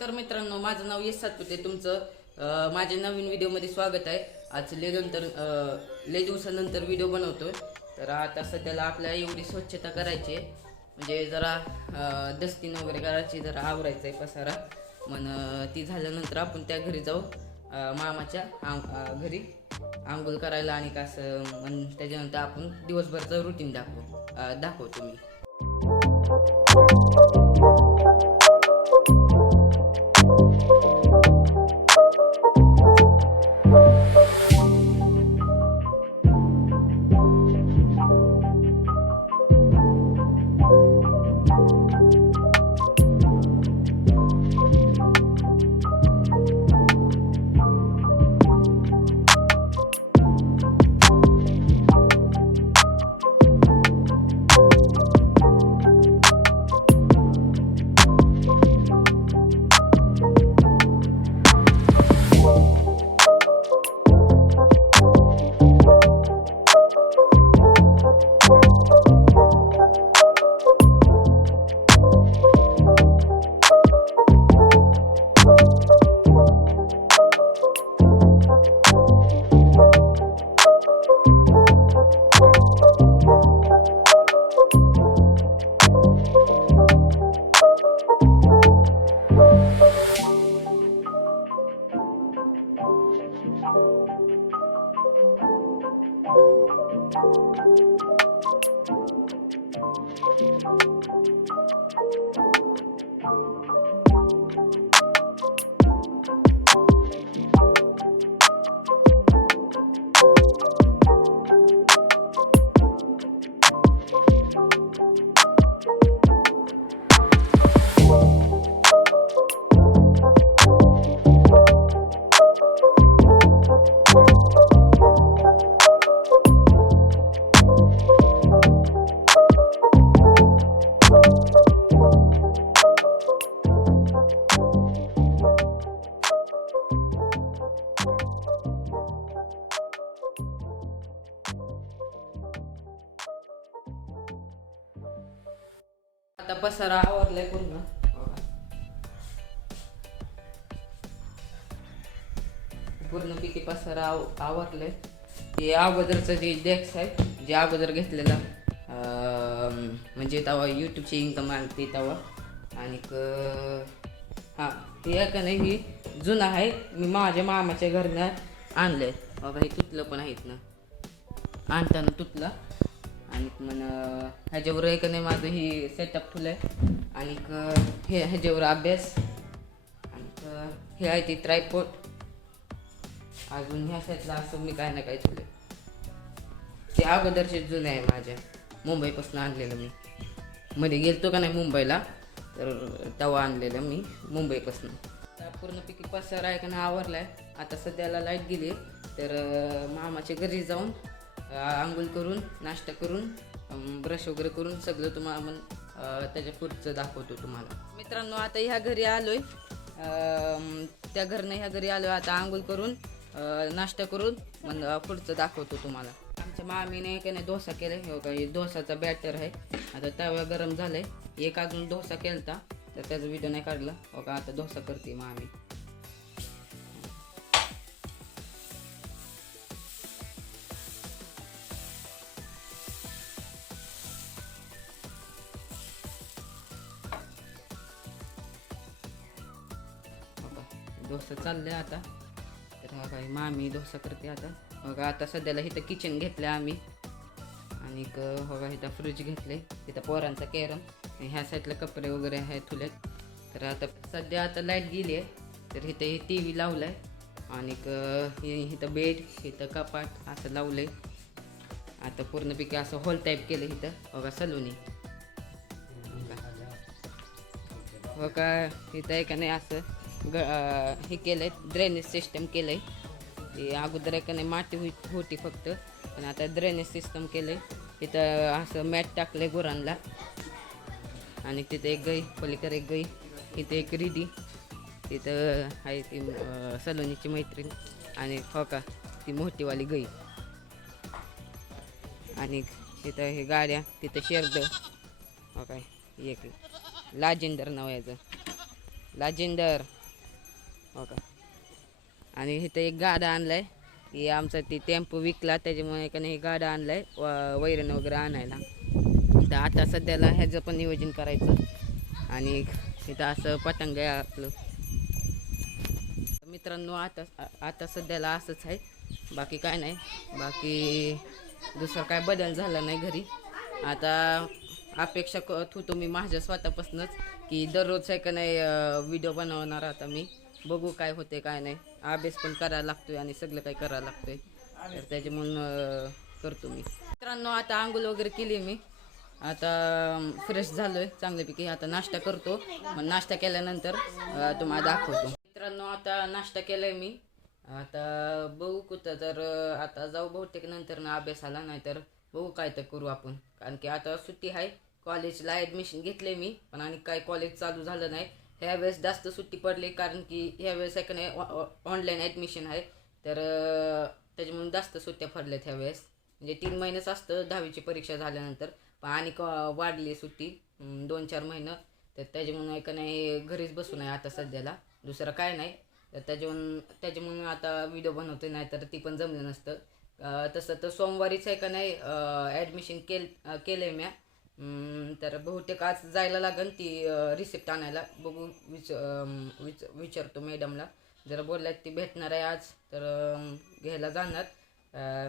नमस्कार मित्रांनो माझं नाव यश सातपुते. तुमचं माझ्या नवीन व्हिडिओमध्ये स्वागत आहे. आज ले नंतर लय दिवसानंतर व्हिडिओ बनवतो तर आता सध्याला आपल्याला एवढी स्वच्छता करायची आहे. म्हणजे जरा दस्तीन वगैरे करायची जरा आवरायचं आहे पसारा मग ती झाल्यानंतर आपण त्या घरी जाऊ. मामाच्या आंग- घरी आंघोळ करायला आणि का असं त्याच्यानंतर आपण दिवसभरचं रुटीन दाखवू दाखवतो मी. आता पसारा आवरलाय पूर्ण. पूर्ण पिके पसारा आव आवरले ते अगोदरचं जे डेक्स आहे जे अगोदर घेतलेला म्हणजे तेव्हा यूट्यूबची इन्कम आणते तेव्हा. आणि हां ते आहे का नाही ही जुनं आहे. मी माझ्या मामाच्या घरनं आणलंय. बाबा हे तुटलं पण आहेत ना. आणताना तुटलं. आणि मन ह्याच्यावर एक नाही माझं ही सेटअप फुलं आहे. आणि हे ह्याच्यावर अभ्यास. आणि हे आहे ती ट्रायपोट अजून ह्या साईडला असं मी काय ना काय ठेवलं ते अगोदरचे जुने आहे माझ्या मुंबईपासून आणलेलं मी. मध्ये गेलतो का नाही मुंबईला तर तेव्हा आणलेलं मी मुंबईपासून. पूर्णपैकी पसार आहे का नाही आहे आता सध्याला लाइट गेली तर मामाच्या घरी जाऊन आंघोळ करून नाश्ता करून ब्रश वगैरे करून सगळं तुम्हाला आपण त्याच्या पुढचं दाखवतो तुम्हाला. मित्रांनो आता ह्या घरी आलोय. आहे त्या घरनं ह्या घरी आलोय. आता आंघोळ करून नाश्ता करून मग पुढचं दाखवतो तुम्हाला. आमच्या मामीने का नाही डोसा केला हो का हे डोसाचा बॅटर आहे. आता तवा गरम झालाय. एक अजून डोसा केलता तर त्याचा व्हिडिओ नाही काढला. हो का आता डोसा करते मामी. डोसा चाललंय आता. तर हा काही मामी डोसा करते आता. बघा आता सध्याला इथं किचन घेतलं आम्ही. आणि हो बघा इथं फ्रीज घेतले तिथं पोरांचा कॅरम. ह्या साईडला कपडे वगैरे आहेत थुल्यात तर आता सध्या आता लाइट गेली आहे. तर इथे टी व्ही लावलं आहे आणि हे इथं बेड इथं कपाट असं लावलं आहे आता पूर्णपैकी असं हॉल टाईप केलं इथं. हो बघा सलूनी. हो बघा का? इथं आहे का नाही असं? ग हे केलं आहे ड्रेनेज सिस्टम केलं आहे ते अगोदर एकाने नाही माती होती फक्त पण आता ड्रेनेज सिस्टम केलं आहे तिथं असं मॅट टाकलं आहे गुरांना. आणि तिथं एक गई पलीकडे एक गई इथं एक रिदी. तिथं आहे ती सलोनीची मैत्रीण आणि हो का ती मोठीवाली गई. आणि तिथं हे गाड्या तिथं शेरद हो काय एक लाजेंदर नाव याचं. लाजेंदर. हो का आणि इथं एक गाडा आणलाय. की आमचा ती टेम्पो विकला त्याच्यामुळे का नाही गाडा आणलाय व- वैरण वगैरे आणायला. तर आता सध्याला ह्याचं पण नियोजन करायचं. आणि इथं असं पतंग आहे आपलं. मित्रांनो आता आता सध्याला असंच आहे. बाकी काय नाही. बाकी दुसरं काय बदल झाला नाही घरी. आता अपेक्षा करत होतो मी माझ्या स्वतःपासूनच की दररोज आहे का नाही व्हिडिओ बनवणार आता मी. बघू काय होते काय नाही. अभ्यास पण करायला लागतोय आणि सगळं काही करायला लागतोय. तर त्याचे म्हणून करतो मी. मित्रांनो आता आंघोळ वगैरे केली मी. आता फ्रेश झालोय चांगल्यापैकी. आता नाश्ता करतो. मग नाश्ता केल्यानंतर तुम्हाला दाखवतो. मित्रांनो आता नाश्ता केलाय मी. आता बघू कुठं तर आता जाऊ बहुतेक नंतर ना अभ्यासाला नाहीतर बघू काय तर करू आपण. कारण की आता सुट्टी आहे. कॉलेजला ॲडमिशन घेतले मी पण आणि काय कॉलेज चालू झालं नाही. ह्यावेळेस जास्त सुट्टी पडली कारण की ह्या वेळेस आहे का नाही ऑनलाईन ॲडमिशन आहे. तर अं, त्याच्यामुळे जास्त सुट्ट्या पडल्यात ह्या वेळेस म्हणजे तीन महिनेच असतं दहावीची परीक्षा झाल्यानंतर पण आणि क- वाढली सुट्टी दोन चार महिनं. तर त्याच्यामुळे आहे का नाही घरीच बसून आहे आता सध्याला. दुसरं काय नाही. तर त्याच्यामुळं त्याच्यामुळे आता व्हिडिओ बनवते नाही तर ती पण जमलं नसतं. तसं तर सोमवारीच आहे का नाही ॲडमिशन केल केलं आहे म्या. तर बहुतेक आज जायला लागेल ती रिसिप्ट आणायला. बघू विच विच विचारतो मॅडमला जर बोलल्यात ती भेटणार आहे आज तर घ्यायला जाणार.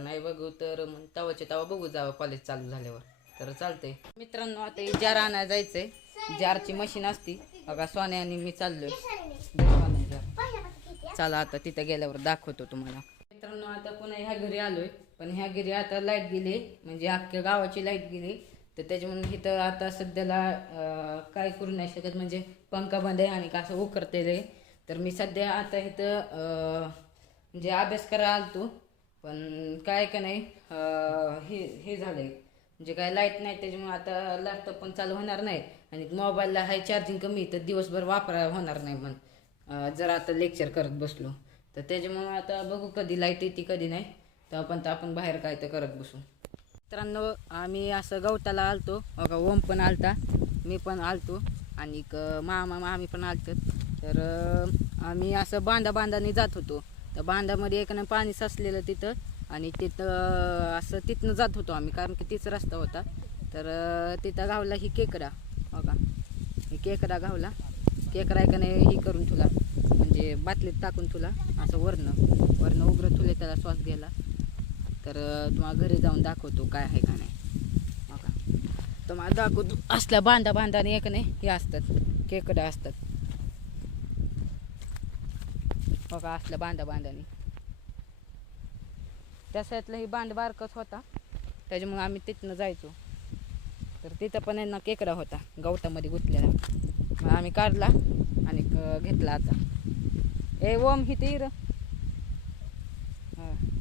नाही बघू तर मग तवाच्या तवा बघू जावं कॉलेज चालू झाल्यावर. तर चालतंय. मित्रांनो आता हे जार आणायला जायचंय. जारची मशीन असती. बघा सोन्या आणि मी चाललोय. चला आता तिथं गेल्यावर दाखवतो तुम्हाला. मित्रांनो आता पुन्हा ह्या घरी आलोय. पण ह्या घरी आता लाइट गेली. म्हणजे अख्ख्या गावाची लाइट गेली. तर त्याच्यामुळे इथं आता सध्याला काय करू नाही शकत. म्हणजे पंखा बंद आहे आणि कसं उकरते तर मी सध्या आता इथं म्हणजे अभ्यास करायला आलतो. पण काय का नाही हे हे हे झालंय. म्हणजे काय लाइट नाही त्याच्यामुळे आता लॅपटॉप पण चालू होणार नाही. आणि मोबाईलला आहे चार्जिंग कमी तर दिवसभर वापरा होणार नाही पण जर आता लेक्चर करत बसलो. तर त्याच्यामुळे आता बघू कधी लाइट येते कधी नाही. तर आपण तर आपण बाहेर काय तर करत बसू. मित्रांनो आम्ही असं गवताला आलतो. बघा ओम पण आलता मी पण आलतो. आणि क- मामा मामी पण आलतो. तर आम्ही असं बांधा बांधाने जात होतो. तर बांधामध्ये एकानं पाणी साचलेलं तिथं आणि तिथं असं तिथनं जात होतो आम्ही कारण की तीच रस्ता होता. तर तिथं गावला ही केकडा बघा ही केकडा गावला. केकडा एकाने नाही ही करून तुला म्हणजे बाटलीत टाकून तुला असं वरणं वरणं उघडं तुले त्याला श्वास घ्यायला. तर तुम्हाला घरी जाऊन दाखवतो काय आहे का नाही. हो तुम्हाला दाखवतो. असल्या बांधा बांधाने एक नाही हे असतात. केकडं असतात. हो बघा असल्या बांधा बांधाने. त्या साईडला ही बांध बारकच होता. त्याच्यामुळे आम्ही तिथनं जायचो. तर तिथं पण यांना केकडा होता गवतामध्ये गुंतलेला. मग आम्ही काढला आणि घेतला आता. ए ओम ही तीर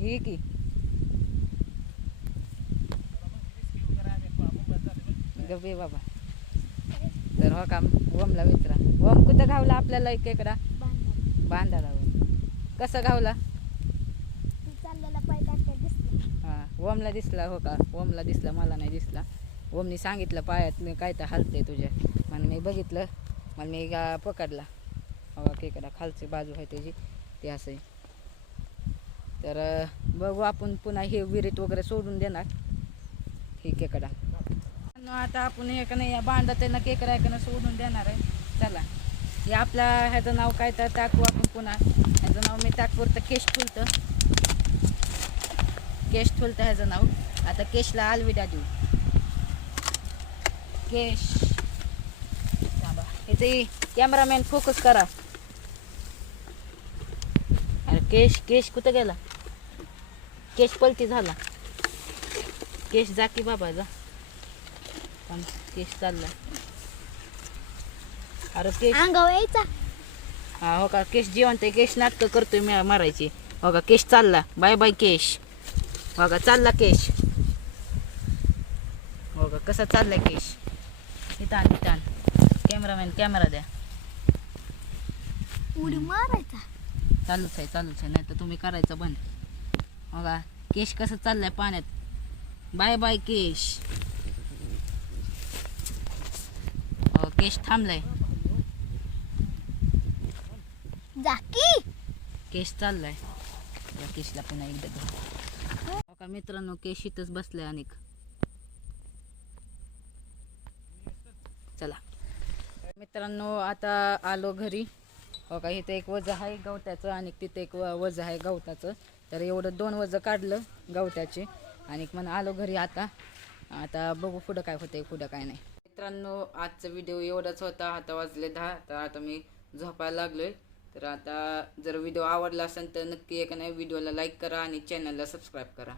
ही की. गबे बाबा. तर हो काम ओमला विचारा. ओम कुठं घावला आपल्याला एक केकडा बांधाला ओम. कसा घावला? चाललेला हा ओमला दिसला हो का? ओमला दिसला मला नाही दिसला. ओमनी सांगितलं पायात मी काय तर हलते तुझ्या. मग मी बघितलं मग मी गा- पकडला. हो केकडा खालची बाजू आहे त्याची ते असं तर बघू आपण पुन्हा हे विहिरीत वगैरे सोडून देणार. हे केकडा आता आपण हे का नाही या बांधा त्यांना केकडा आहे का सोडून देणार आहे. चला. हे आपला ह्याचं नाव काय तर टाकू आपण पुन्हा. ह्याचं नाव मी टाकपुरतं केश फुलतं. केश ठुलतं ह्याचं नाव. आता केशला आलविदा देऊ. केश. थांबा. इथे कॅमेरामॅन फोकस करा. अरे केश केश कुठं गेला? केश पलटी झाला. केश जा की बाबा जा. पण केश चालला अरे केश अंगावर यायचा. हा हो का? केश जिवंत केश नाटकं करतोय मी मारायची. हो का? केश चालला. बाय बाय केश. हो का? चालला केश. हो का? कसा चाललाय केश? इथं आण इथं आण कॅमेरामॅन कॅमेरा द्या. उडी मारायचा. चालूच आहे चालूच आहे. नाही तर तुम्ही करायचं बंद. हो का? केश कसं चाललाय पाण्यात? बाय बाय केश हो केश थांबलाय जाकी केस चाललाय या केसला पुन्हा एकदा का मित्रांनो केस इथंच बसलाय अनेक चला मित्रांनो आता आलो घरी हो का इथं एक वज आहे गवत्याचं आणि तिथं एक वज आहे गवताचं तर एवढं दोन वज काढलं गवत्याचे आणि मग आलो घरी आता आता बघू पुढं काय होतंय पुढं काय नाही मित्रांनो आजचा व्हिडिओ एवढाच होता. आता वाजले दहा. तर आता मी झोपायला लागलोय. तर आता जर व्हिडिओ आवडला असेल तर नक्की एका नाही व्हिडिओला लाईक करा आणि चॅनलला सबस्क्राईब करा.